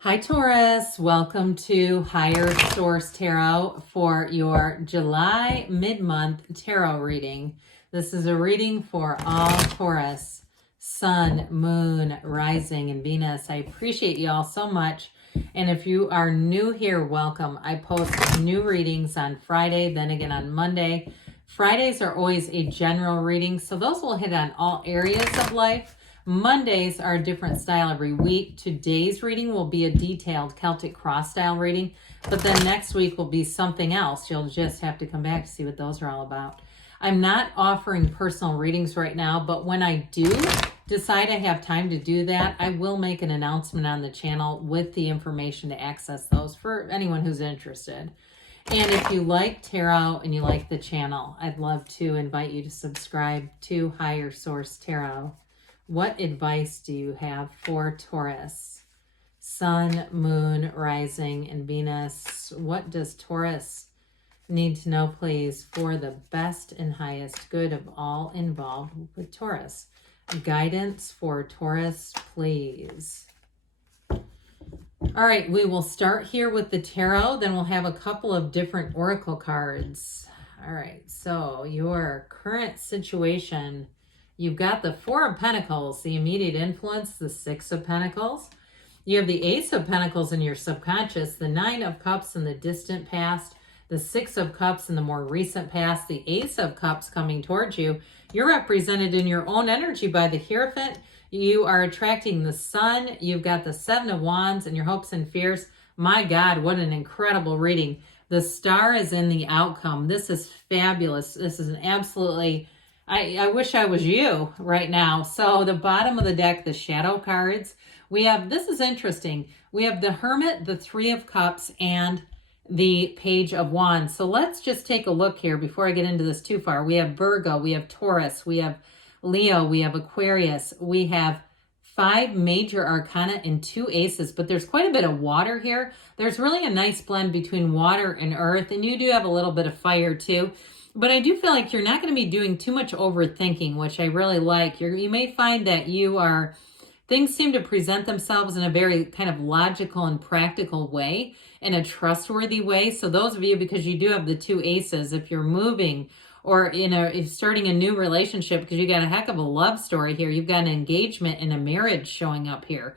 Hi Taurus, welcome to Higher Source Tarot for your July mid-month tarot reading. This is a reading for all Taurus, Sun, Moon, Rising, and Venus. I appreciate you all so much. And if you are new here, welcome. I post new readings on Friday, then again on Monday. Fridays are always a general reading, so those will hit on all areas of life. Mondays are a different style every week. Today's reading will be a detailed Celtic cross style reading, but then next week will be something else. You'll just have to come back to see what those are all about. I'm not offering personal readings right now, but when I do decide I have time to do that, I will make an announcement on the channel with the information to access those for anyone who's interested. And if you like tarot and you like the channel, I'd love to invite you to subscribe to Higher Source Tarot. What advice do you have for Taurus? Sun, Moon, Rising, and Venus. What does Taurus need to know, please, for the best and highest good of all involved with Taurus? Guidance for Taurus, please. All right, we will start here with the tarot. Then we'll have a couple of different oracle cards. All right, so your current situation. You've got the Four of Pentacles, the immediate influence, the Six of Pentacles. You have the Ace of Pentacles in your subconscious, the Nine of Cups in the distant past, the Six of Cups in the more recent past, the Ace of Cups coming towards you. You're represented in your own energy by the Hierophant. You are attracting the Sun. You've got the Seven of Wands and your hopes and fears. My God, what an incredible reading. The Star is in the outcome. This is fabulous. This is an absolutely... I wish I was you right now. So the bottom of the deck, the shadow cards, we have, this is interesting. We have the Hermit, the Three of Cups, and the Page of Wands. So let's just take a look here before I get into this too far. We have Virgo, we have Taurus, we have Leo, we have Aquarius, we have 5 major arcana and 2 aces, but there's quite a bit of water here. There's really a nice blend between water and earth, and you do have a little bit of fire too. But I do feel like you're not going to be doing too much overthinking, which I really like. You may find that things seem to present themselves in a very kind of logical and practical way, in a trustworthy way. So those of you, because you do have the 2 aces, if you're moving or if starting a new relationship, because you got a heck of a love story here, you've got an engagement and a marriage showing up here.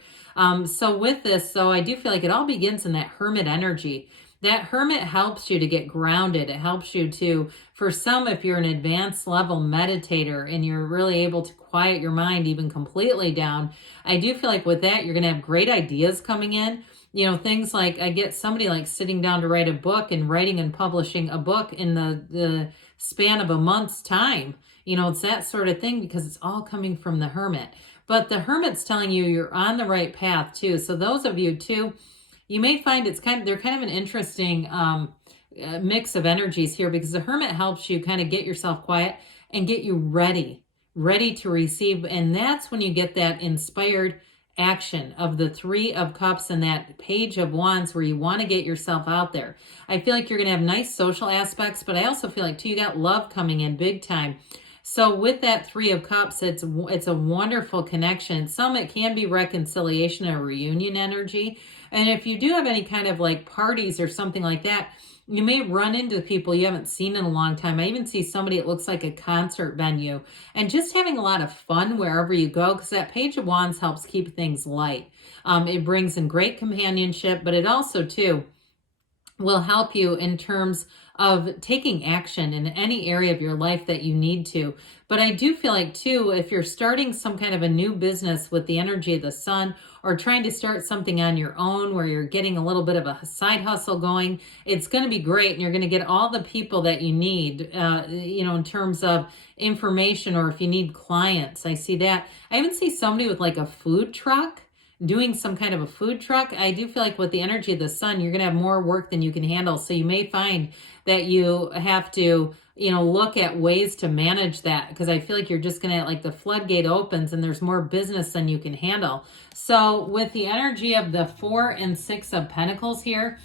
So with this, I do feel like it all begins in that Hermit energy. That Hermit helps you to get grounded. It helps you to, for some, if you're an advanced level meditator and you're really able to quiet your mind even completely down, I do feel like with that, you're going to have great ideas coming in. You know, things like, I get somebody like sitting down to write a book and writing and publishing a book in the span of a month's time. You know, it's that sort of thing because it's all coming from the Hermit. But the Hermit's telling you you're on the right path too. So those of you too, you may find they're kind of an interesting mix of energies here, because the Hermit helps you kind of get yourself quiet and get you ready to receive. And that's when you get that inspired action of the Three of Cups and that Page of Wands, where you want to get yourself out there. I feel like you're going to have nice social aspects, but I also feel like too, you got love coming in big time. So with that Three of Cups, it's a wonderful connection. Some, it can be reconciliation or reunion energy. And if you do have any kind of like parties or something like that, you may run into people you haven't seen in a long time. I even see somebody, it looks like a concert venue, and just having a lot of fun wherever you go, because that Page of Wands helps keep things light. It brings in great companionship, but it also too will help you in terms of taking action in any area of your life that you need to. But I do feel like too, if you're starting some kind of a new business with the energy of the Sun, or trying to start something on your own where you're getting a little bit of a side hustle going, it's going to be great. And you're going to get all the people that you need, in terms of information, or if you need clients. I see that. I even see somebody with like a food truck, doing some kind of a food truck. I do feel like with the energy of the Sun, you're going to have more work than you can handle. So you may find that you have to, look at ways to manage that, because I feel like you're just going to, like, the floodgate opens and there's more business than you can handle. So with the energy of the 4 and 6 of Pentacles here,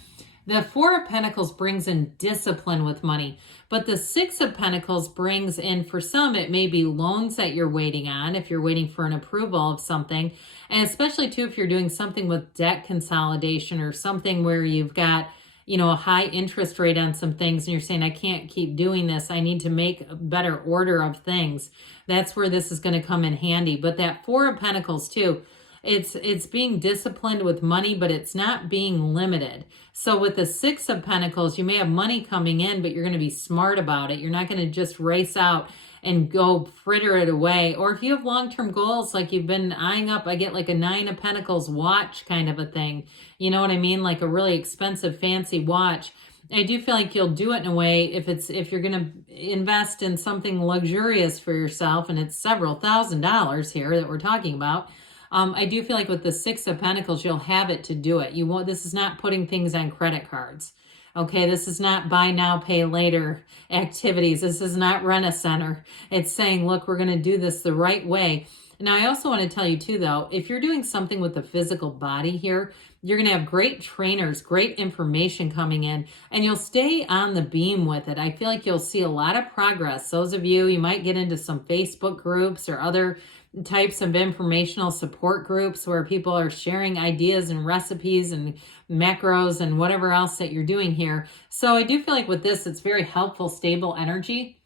The Four of Pentacles brings in discipline with money, but the Six of Pentacles brings in, for some, it may be loans that you're waiting on, if you're waiting for an approval of something, and especially too if you're doing something with debt consolidation or something where you've got, you know, a high interest rate on some things and you're saying, I can't keep doing this. I need to make a better order of things. That's where this is going to come in handy. But that Four of Pentacles too, it's being disciplined with money, but it's not being limited. So with the Six of Pentacles, you may have money coming in, but you're going to be smart about it. You're not going to just race out and go fritter it away. Or if you have long-term goals, like you've been eyeing up, I get like a Nine of Pentacles watch kind of a thing. You know what I mean? Like a really expensive, fancy watch. I do feel like you'll do it in a way if you're going to invest in something luxurious for yourself, and it's several $1,000s here that we're talking about. I do feel like with the Six of Pentacles, you'll have it to do it. You won't. This is not putting things on credit cards. Okay, this is not buy now, pay later activities. This is not rent a center. It's saying, look, we're going to do this the right way. Now, I also want to tell you too, though, if you're doing something with the physical body here, you're going to have great trainers, great information coming in, and you'll stay on the beam with it. I feel like you'll see a lot of progress. Those of you might get into some Facebook groups or other types of informational support groups where people are sharing ideas and recipes and macros and whatever else that you're doing here. So I do feel like with this, it's very helpful, stable energy.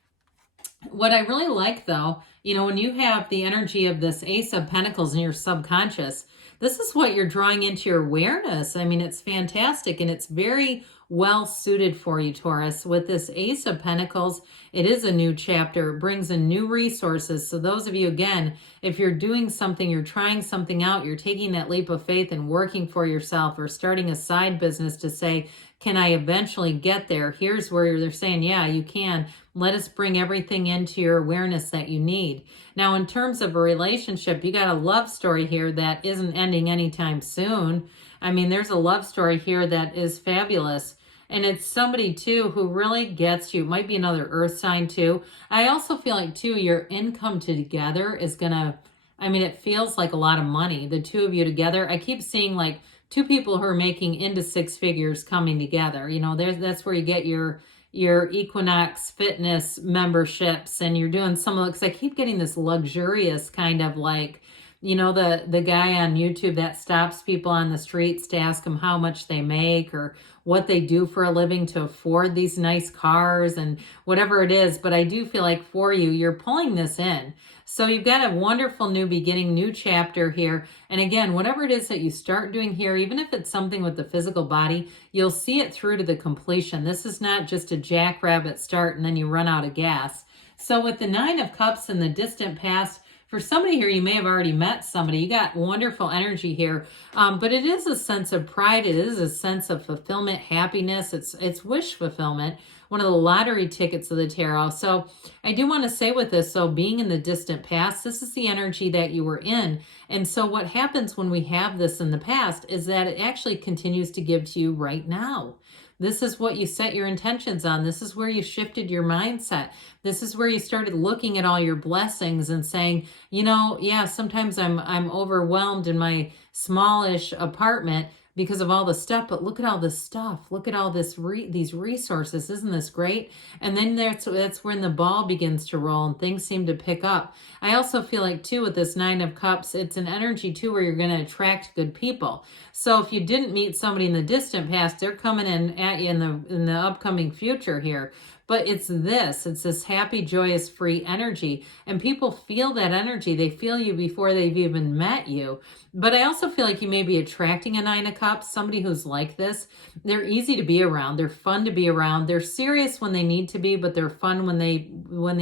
What I really like though, you know, when you have the energy of this Ace of Pentacles in your subconscious, this is what you're drawing into your awareness. I mean, it's fantastic and it's very well suited for you, Taurus. With this Ace of Pentacles, it is a new chapter. It brings in new resources. So those of you, again, if you're doing something, you're trying something out, you're taking that leap of faith and working for yourself or starting a side business to say, can I eventually get there? Here's where they're saying, yeah, you can. Let us bring everything into your awareness that you need. Now, in terms of a relationship, you got a love story here that isn't ending anytime soon. I mean, there's a love story here that is fabulous. And it's somebody, too, who really gets you. It might be another earth sign, too. I also feel like, too, your income together is going to, I mean, it feels like a lot of money. The two of you together. I keep seeing, like, two people who are making into six figures coming together. You know, that's where you get your Equinox Fitness memberships, and you're doing some of it, because I keep getting this luxurious kind of like, you know, the guy on YouTube that stops people on the streets to ask them how much they make or what they do for a living to afford these nice cars and whatever it is. But I do feel like for you, you're pulling this in. So you've got a wonderful new beginning, new chapter here. And again, whatever it is that you start doing here, even if it's something with the physical body, you'll see it through to the completion. This is not just a jackrabbit start and then you run out of gas. So with the Nine of Cups in the distant past, for somebody here, you may have already met somebody. You got wonderful energy here, but it is a sense of pride. It is a sense of fulfillment, happiness. It's wish fulfillment, one of the lottery tickets of the tarot. So I do want to say with this, so being in the distant past, this is the energy that you were in. And so what happens when we have this in the past is that it actually continues to give to you right now. This is what you set your intentions on. This is where you shifted your mindset. This is where you started looking at all your blessings and saying, you know, yeah, sometimes I'm overwhelmed in my smallish apartment because of all the stuff, but look at all this stuff. Look at all these resources. Isn't this great? And then that's when the ball begins to roll and things seem to pick up. I also feel like, too, with this Nine of Cups, it's an energy, too, where you're going to attract good people. So if you didn't meet somebody in the distant past, they're coming in at you in the upcoming future here. But it's this happy, joyous, free energy. And people feel that energy. They feel you before they've even met you. But I also feel like you may be attracting a Nine of Cups, somebody who's like this. They're easy to be around. They're fun to be around. They're serious when they need to be, but they're fun when they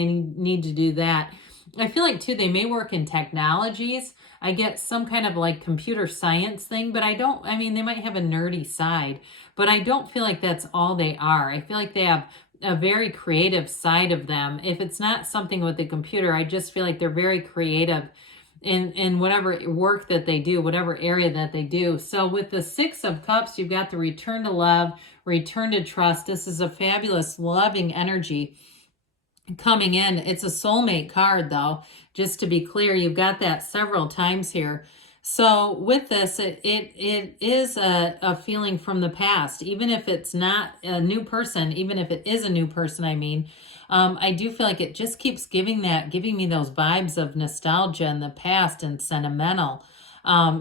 need to do that. I feel like, too, they may work in technologies. I get some kind of like computer science thing, but I mean, they might have a nerdy side, but I don't feel like that's all they are. I feel like they have a very creative side of them. If it's not something with the computer, I just feel like they're very creative in whatever work that they do, whatever area that they do. So with the Six of Cups, you've got the return to love, return to trust. This is a fabulous, loving energy coming in. It's a soulmate card, though, just to be clear. You've got that several times here. So with this, it is a feeling from the past, even if it's not a new person, even if it is a new person, I mean, I do feel like it just keeps giving me those vibes of nostalgia in the past and sentimental.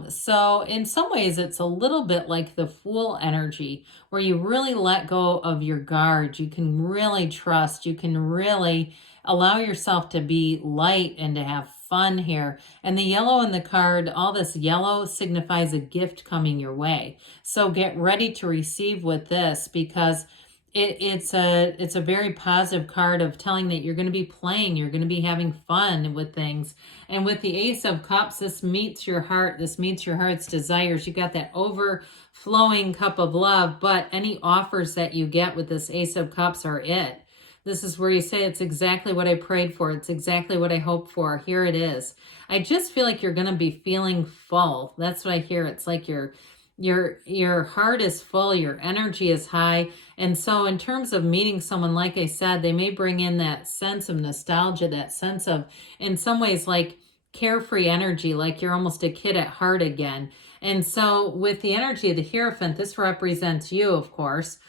So in some ways, it's a little bit like the Fool energy, where you really let go of your guard. You can really trust. You can really allow yourself to be light and to have fun here. And the yellow in the card, all this yellow signifies a gift coming your way. So get ready to receive with this, because it's a very positive card of telling that you're going to be playing, you're going to be having fun with things. And with the Ace of Cups, this meets your heart, this meets your heart's desires. You got that overflowing cup of love, but any offers that you get with this Ace of Cups are it. This is where you say, it's exactly what I prayed for. It's exactly what I hoped for. Here it is. I just feel like you're going to be feeling full. That's what I hear. It's like your heart is full, your energy is high. And so in terms of meeting someone, like I said, they may bring in that sense of nostalgia, that sense of, in some ways, like carefree energy, like you're almost a kid at heart again. And so with the energy of the Hierophant, this represents you, of course.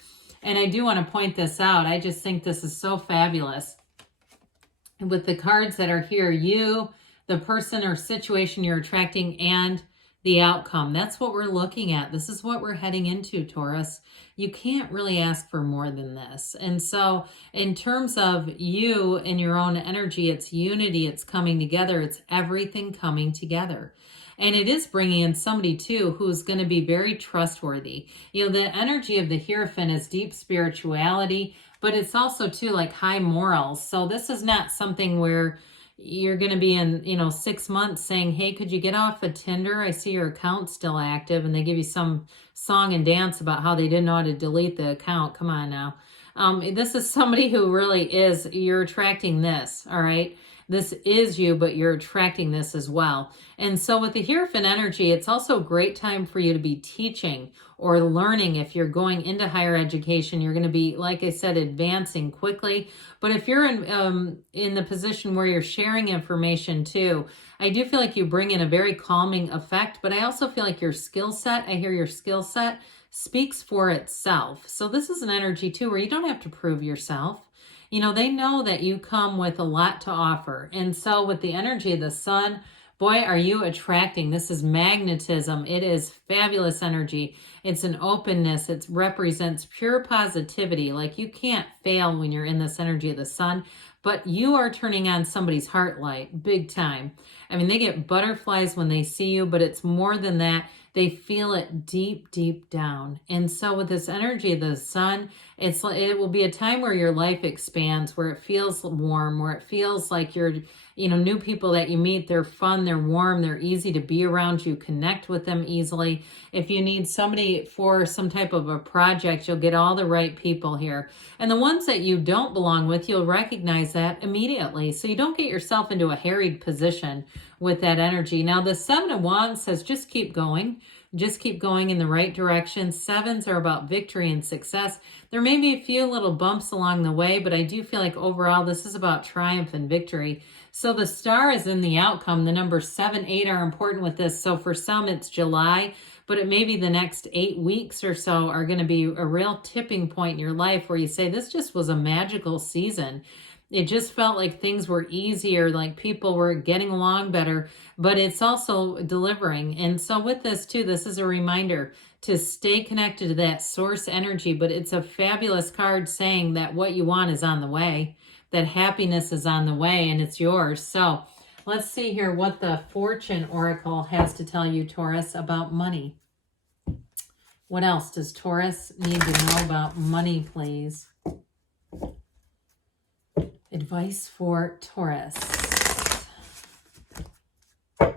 And I do want to point this out. I just think this is so fabulous. With the cards that are here, you, the person or situation you're attracting, and the outcome. That's what we're looking at. This is what we're heading into, Taurus. You can't really ask for more than this. And so in terms of you and your own energy, it's unity, it's coming together, it's everything coming together. And it is bringing in somebody, too, who's going to be very trustworthy. You know, the energy of the Hierophant is deep spirituality, but it's also, too, like high morals. So this is not something where you're going to be in, 6 months saying, hey, could you get off of Tinder? I see your account's still active. And they give you some song and dance about how they didn't know how to delete the account. Come on now. This is somebody who really is, you're attracting this, all right? This is you, but you're attracting this as well. And so with the Hierophant energy, it's also a great time for you to be teaching or learning. If you're going into higher education, you're going to be, like I said, advancing quickly. But if you're in the position where you're sharing information too, I do feel like you bring in a very calming effect, but I also feel like your skill set, I hear your skill set speaks for itself. So this is an energy too where you don't have to prove yourself. You know, they know that you come with a lot to offer. And so with the energy of the sun, boy, are you attracting. This is magnetism. It is fabulous energy. It's an openness. It represents pure positivity. Like you can't fail when you're in this energy of the sun, but you are turning on somebody's heart light big time. I mean, they get butterflies when they see you, but it's more than that. They feel it deep, deep down. And so with this energy of the sun, it will be a time where your life expands, where it feels warm, where it feels like you're, new people that you meet, they're fun, they're warm, they're easy to be around, you connect with them easily. If you need somebody for some type of a project, you'll get all the right people here. And the ones that you don't belong with, you'll recognize that immediately. So you don't get yourself into a harried position with that energy. Now, the Seven of Wands says just keep going. Just keep going in the right direction. Sevens are about victory and success. There may be a few little bumps along the way, but I do feel like overall this is about triumph and victory. So the star is in the outcome. The numbers 7, 8 are important with this. So for some, it's July, but it may be the next 8 weeks or so are going to be a real tipping point in your life where you say, this just was a magical season. It just felt like things were easier, like people were getting along better, but it's also delivering. And so with this too, this is a reminder to stay connected to that source energy, but it's a fabulous card saying that what you want is on the way, that happiness is on the way and it's yours. So let's see here what the Fortune Oracle has to tell you, Taurus, about money. What else does Taurus need to know about money, please? Advice for Taurus. All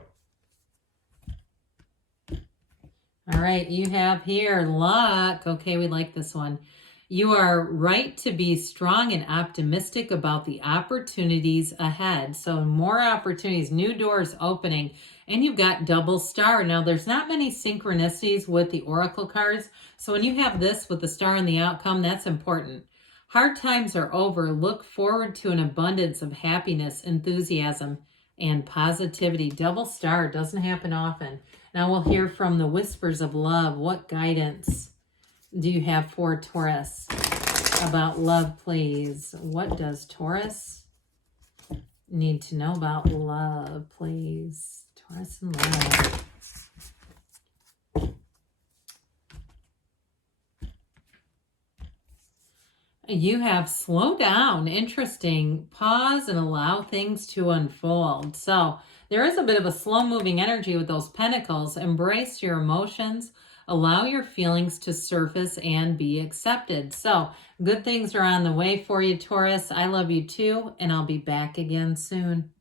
right, you have here luck. Okay, we like this one. You are right to be strong and optimistic about the opportunities ahead. So more opportunities, new doors opening, and you've got double star. Now, there's not many synchronicities with the Oracle cards. So when you have this with the star and the outcome, that's important. Hard times are over. Look forward to an abundance of happiness, enthusiasm, and positivity. Double star doesn't happen often. Now we'll hear from the whispers of love. What guidance do you have for Taurus about love, please? What does Taurus need to know about love, please? Taurus and love. You have slow down. Interesting. Pause and allow things to unfold. So there is a bit of a slow moving energy with those pentacles. Embrace your emotions. Allow your feelings to surface and be accepted. So good things are on the way for you, Taurus. I love you too, and I'll be back again soon.